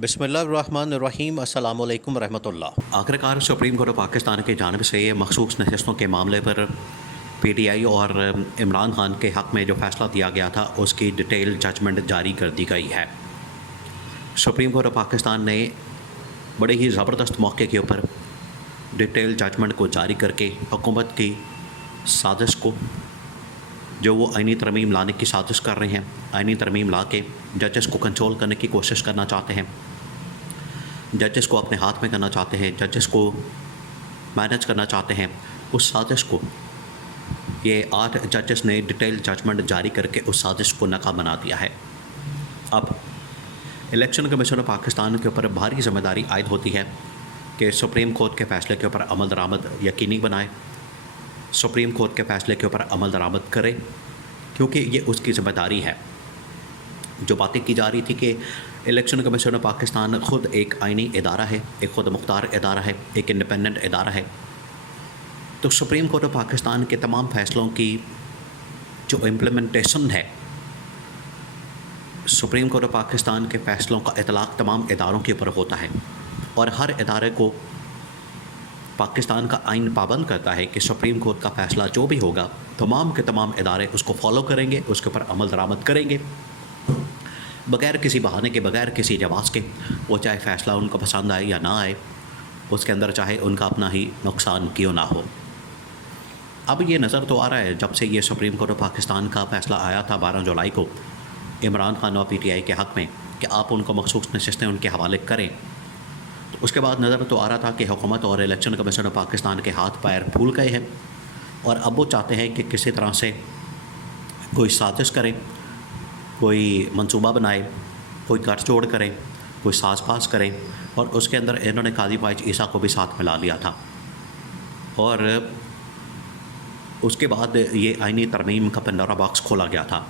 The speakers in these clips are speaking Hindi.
बिस्मिल्लाहिर्रहमानिर्रहीम अस्सलामु अलैकुम रहमतुल्लाह। आखिरकार सुप्रीम कोर्ट ऑफ पाकिस्तान की जानिब से ये मखसूस नशस्तों के मामले पर पीटीआई और इमरान खान के हक़ में जो फ़ैसला दिया गया था उसकी डिटेल जजमेंट जारी कर दी गई है। सुप्रीम कोर्ट ऑफ पाकिस्तान ने बड़े ही ज़बरदस्त मौके के ऊपर डिटेल जजमेंट को जारी करके हुकूमत की साजिश को, जो वो आइनी तरमीम लाने की साजिश कर रहे हैं, आइनी तरमीम ला के जजेस को कंट्रोल करने की कोशिश करना चाहते हैं, जजेस को अपने हाथ में करना चाहते हैं, जजेस को मैनेज करना चाहते हैं, उस साजिश को ये 8 जजेस ने डिटेल जजमेंट जारी करके उस साजिश को नाकाम बना दिया है। अब इलेक्शन कमीशन ऑफ पाकिस्तान के ऊपर भारी जिम्मेदारी आयद होती है कि सुप्रीम कोर्ट के फ़ैसले के ऊपर अमल दरामद यकीनी बनाए, सुप्रीम कोर्ट के फ़ैसले के ऊपर अमल दरामद करे, क्योंकि ये उसकी ज़िम्मेदारी है। जो बातें की जा रही थी कि इलेक्शन कमीशन ऑफ पाकिस्तान ख़ुद एक आइनी इदारा है, एक ख़ुद मुख्तार इदारा है, एक इंडिपेंडेंट इदारा है, तो सुप्रीम कोर्ट ऑफ पाकिस्तान के तमाम फ़ैसलों की जो इम्प्लीमेंटेशन है, सुप्रीम कोर्ट ऑफ पाकिस्तान के फ़ैसलों का इतलाक़ तमाम इदारों के ऊपर होता है और हर इदारे को पाकिस्तान का आइन पाबंद करता है कि सुप्रीम कोर्ट का फ़ैसला जो भी होगा तमाम के तमाम इदारे उसको फॉलो करेंगे, उसके ऊपर अमल दरामद करेंगे बग़ैर किसी बहाने के, बग़ैर किसी जवाज़ के। वो चाहे फ़ैसला उनको पसंद आए या ना आए, उसके अंदर चाहे उनका अपना ही नुकसान क्यों ना हो। अब ये नज़र तो आ रहा है, जब से ये सुप्रीम कोर्ट ऑफ पाकिस्तान का फ़ैसला आया था 12 जुलाई को इमरान खान और पीटीआई के हक़ में कि आप उनको मखसूस नशिस्तें उनके हवाले करें, तो उसके बाद नज़र तो आ रहा था कि हुकूमत और इलेक्शन कमीशन ऑफ पाकिस्तान के हाथ पैर फूल गए हैं और अब वो चाहते हैं कि किसी तरह से कोई साजिश करें, कोई मंसूबा बनाए, कोई गठजोड़ करें, कोई साज़ पास करें, और उसके अंदर इन्होंने काजी फाइज ईसा को भी साथ मिला लिया था। और उसके बाद ये आइनी तरमीम का पंडोरा बॉक्स खोला गया था।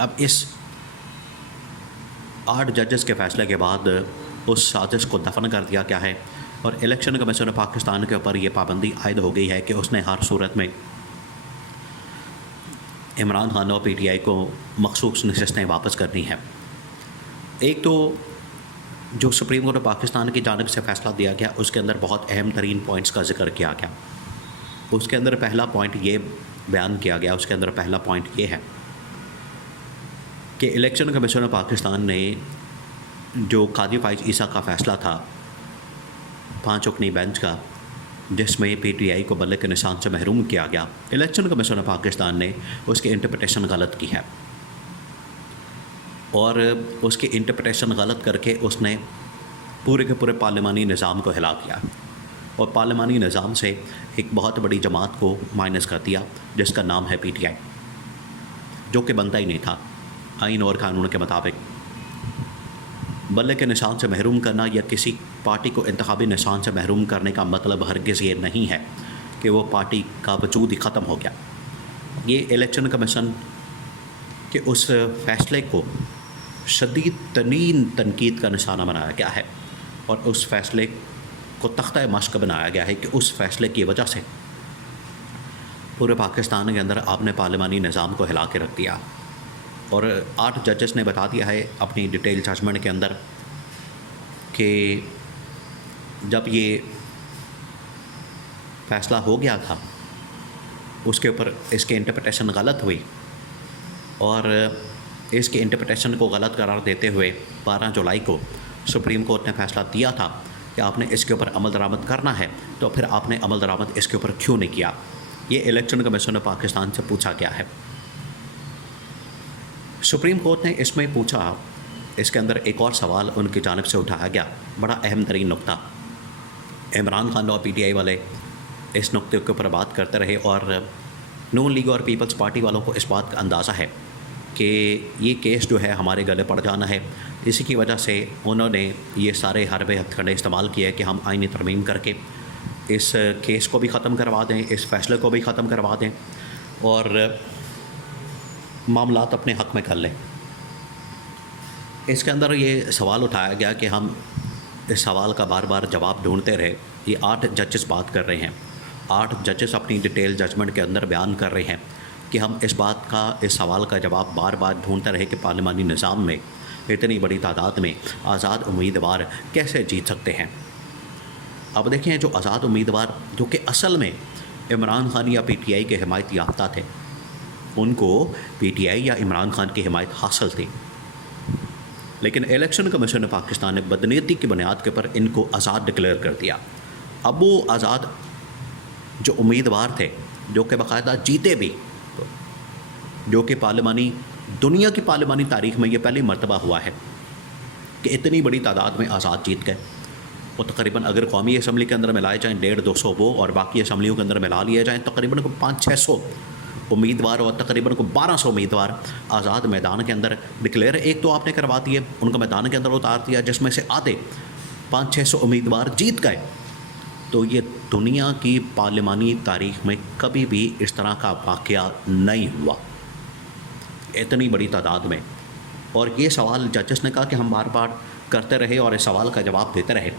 अब इस 8 जजेस के फ़ैसले के बाद उस साजिश को दफन कर दिया गया है और इलेक्शन कमीशन ऑफ पाकिस्तान के ऊपर ये पाबंदी आयद हो गई है कि उसने हर सूरत में इमरान खान और पीटीआई को मखसूस नशिस्तें वापस करनी है। एक तो जो सुप्रीम कोर्ट ऑफ पाकिस्तान की जानिब से फ़ैसला दिया गया उसके अंदर बहुत अहम तरीन पॉइंट्स का जिक्र किया गया। उसके अंदर पहला पॉइंट ये बयान किया गया, उसके अंदर पहला पॉइंट ये है कि इलेक्शन कमीशन ऑफ पाकिस्तान ने जो काजी फाइज ईसा का फ़ैसला था 5 रुकनी बेंच का, जिसमें पीटीआई को बल्ले के निशान से महरूम किया गया, इलेक्शन कमीशन ऑफ पाकिस्तान ने उसकी इंटरप्रिटेशन गलत की है और उसकी इंटरप्रिटेशन गलत करके उसने पूरे के पूरे पार्लिमानी निज़ाम को हिला दिया और पार्लिमानी निज़ाम से एक बहुत बड़ी जमात को माइनस कर दिया जिसका नाम है पीटीआई, जो कि बनता ही नहीं था आइन और कानून के मुताबिक। बल्ले के निशान से महरूम करना या किसी पार्टी को इंतखाबी निशान से महरूम करने का मतलब हरगिज़ ये नहीं है कि वो पार्टी का वजूद ही ख़त्म हो गया। ये इलेक्शन कमीशन के उस फ़ैसले को शदीद तरीन तनकीद का निशाना बनाया गया है और उस फ़ैसले को तख्ता मश्क बनाया गया है कि उस फ़ैसले की वजह से पूरे पाकिस्तान के अंदर आपने पार्लिमानी निज़ाम को हिला के रख दिया। और 8 जजेस ने बता दिया है अपनी डिटेल जजमेंट के अंदर कि जब ये फ़ैसला हो गया था उसके ऊपर इसके इंटरप्रिटेशन गलत हुई और इसके इंटरप्रिटेशन को गलत करार देते हुए 12 जुलाई को सुप्रीम कोर्ट ने फ़ैसला दिया था कि आपने इसके ऊपर अमल दरामद करना है, तो फिर आपने अमल दरामद इसके ऊपर क्यों नहीं किया। ये इलेक्शन कमीशन ऑफ पाकिस्तान से पूछा गया है। सुप्रीम कोर्ट ने इसमें पूछा, इसके अंदर एक और सवाल उनकी जानिब से उठाया गया, बड़ा अहम तरीन नुक्ता। इमरान खान और पीटीआई वाले इस नुक्ते के ऊपर बात करते रहे और नून लीग और पीपल्स पार्टी वालों को इस बात का अंदाज़ा है कि ये केस जो है हमारे गले पड़ जाना है। इसी की वजह से उन्होंने ये सारे हरबे हथकंडे इस्तेमाल किए कि हम आइनी तरमीम करके इस केस को भी ख़त्म करवा दें, इस फ़ैसले को भी ख़त्म करवा दें और मामलात अपने हक़ में कर लें। इसके अंदर ये सवाल उठाया गया कि हम इस सवाल का बार बार जवाब ढूंढते रहे। ये 8 जजेस बात कर रहे हैं, 8 जजेस अपनी डिटेल जजमेंट के अंदर बयान कर रहे हैं कि हम इस बात का, इस सवाल का जवाब बार बार ढूंढते रहे कि पार्लिमानी निज़ाम में इतनी बड़ी तादाद में आज़ाद उम्मीदवार कैसे जीत सकते हैं। अब देखें, जो आज़ाद उम्मीदवार जो कि असल में इमरान खान या पीटीआई के हिमायत याफ्ता थे, उनको पीटीआई या इमरान खान की हिमायत हासिल थी, लेकिन इलेक्शन कमीशन पाकिस्तान ने बदनीयती की बुनियाद के ऊपर इनको आज़ाद डिक्लेयर कर दिया। अब वो आज़ाद जो उम्मीदवार थे, जो कि बाकायदा जीते भी, जो कि दुनिया की पार्लिमानी तारीख में ये पहली मरतबा हुआ है कि इतनी बड़ी तादाद में आज़ाद जीत गए। वो तकरीबन अगर कौमी असम्बली के अंदर मिलाए जाएँ 150-200 वो और बाकी असम्बलियों के अंदर मिला लिए जाएँ तकरीबन को 500-600 उम्मीदवार और तकरीबन को 1200 उम्मीदवार आज़ाद मैदान के अंदर डिक्लेयर एक तो आपने करवा दिए, उनको मैदान के अंदर उतार दिया, जिसमें से आधे 500-600 उम्मीदवार जीत गए। तो ये दुनिया की पार्लिमानी तारीख में कभी भी इस तरह का वाक़या नहीं हुआ, इतनी बड़ी तादाद में। और ये सवाल जजेस ने कहा कि हम बार बार करते रहे और इस सवाल का जवाब देते रहे।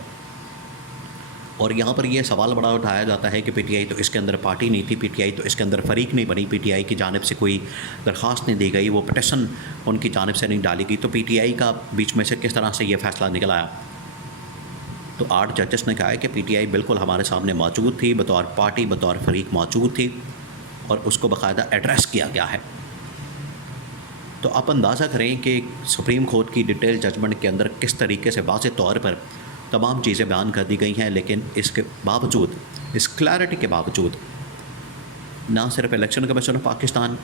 और यहाँ पर ये सवाल बड़ा उठाया जाता है कि पीटीआई तो इसके अंदर पार्टी नहीं थी, पीटीआई तो इसके अंदर फ़रीक नहीं बनी, पीटीआई की जानिब से कोई दरख्वास्त नहीं दी गई, वो पिटिशन उनकी जानिब से नहीं डाली गई, तो पीटीआई का बीच में से किस तरह से ये फ़ैसला निकल आया। तो 8 जजेस ने कहा है कि पीटीआई बिल्कुल हमारे सामने मौजूद थी, बतौर पार्टी बतौर फ़रीक मौजूद थी और उसको बाकायदा एड्रेस किया गया है। तो आप अंदाज़ा करें कि सुप्रीम कोर्ट की डिटेल जजमेंट के अंदर किस तरीके से वाज़ेह तौर पर तमाम चीज़ें बयान कर दी गई हैं, लेकिन इसके बावजूद, इस क्लैरिटी के बावजूद, ना सिर्फ इलेक्शन कमीशन पाकिस्तान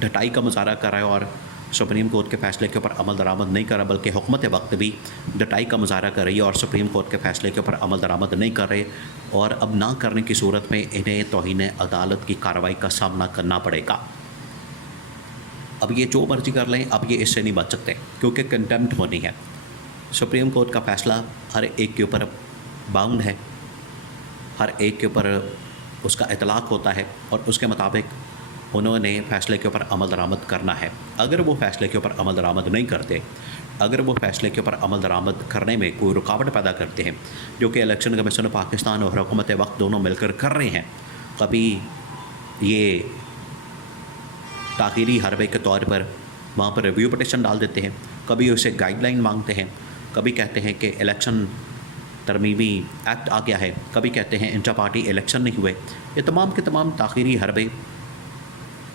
ढटाई का मुजाहरा कर रहा है और सुप्रीम कोर्ट के फ़ैसले के ऊपर अमल दरामद नहीं कर रहा, बल्कि हुकूमत वक्त भी ढटाई का मुजाहरा कर रही है और सुप्रीम कोर्ट के फ़ैसले के ऊपर अमल दरामद नहीं कर रहे, और अब ना करने की सूरत में इन्हें तौहीन अदालत की कार्रवाई का सामना करना पड़ेगा। अब ये जो मर्जी कर लें, अब ये इससे नहीं बच सकते क्योंकि कंटेम्प्ट होनी है। सुप्रीम कोर्ट का फ़ैसला हर एक के ऊपर बाउंड है, हर एक के ऊपर उसका इतलाक़ होता है और उसके मुताबिक उन्होंने फ़ैसले के ऊपर अमल दरामद करना है। अगर वो फ़ैसले के ऊपर अमल दरामद नहीं करते, अगर वो फ़ैसले के ऊपर अमल दरामद करने में कोई रुकावट पैदा करते हैं, जो कि इलेक्शन कमीशन पाकिस्तान और हुकूमत वक्त दोनों मिलकर कर रहे हैं, कभी ये ताख़ीरी हरबे के तौर पर वहाँ पर रिव्यू पिटिशन डाल देते हैं, कभी उसे गाइडलाइन मांगते हैं, कभी कहते हैं कि इलेक्शन तरमीमी एक्ट आ गया है, कभी कहते हैं इंटर पार्टी इलेक्शन नहीं हुए। ये तमाम के तमाम ताख़ीरी हरबे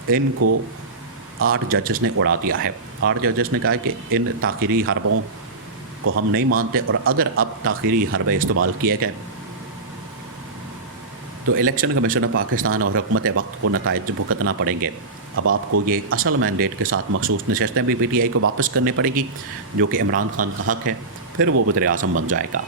इनको 8 जजेस ने उड़ा दिया है। 8 जजेस ने कहा कि इन ताख़ीरी हरबों को हम नहीं मानते और अगर अब ताख़ीरी हरबे इस्तेमाल किए गए तो इलेक्शन कमीशन पाकिस्तान और हुकूमत वक्त को नताइज भुगतना पड़ेंगे। अब आपको ये असल मैंडेट के साथ मखसूस नशस्तें भी पीटीआई को वापस करनी पड़ेगी, जो कि इमरान खान का हक़ है, फिर वो वज़ीर आज़म बन जाएगा।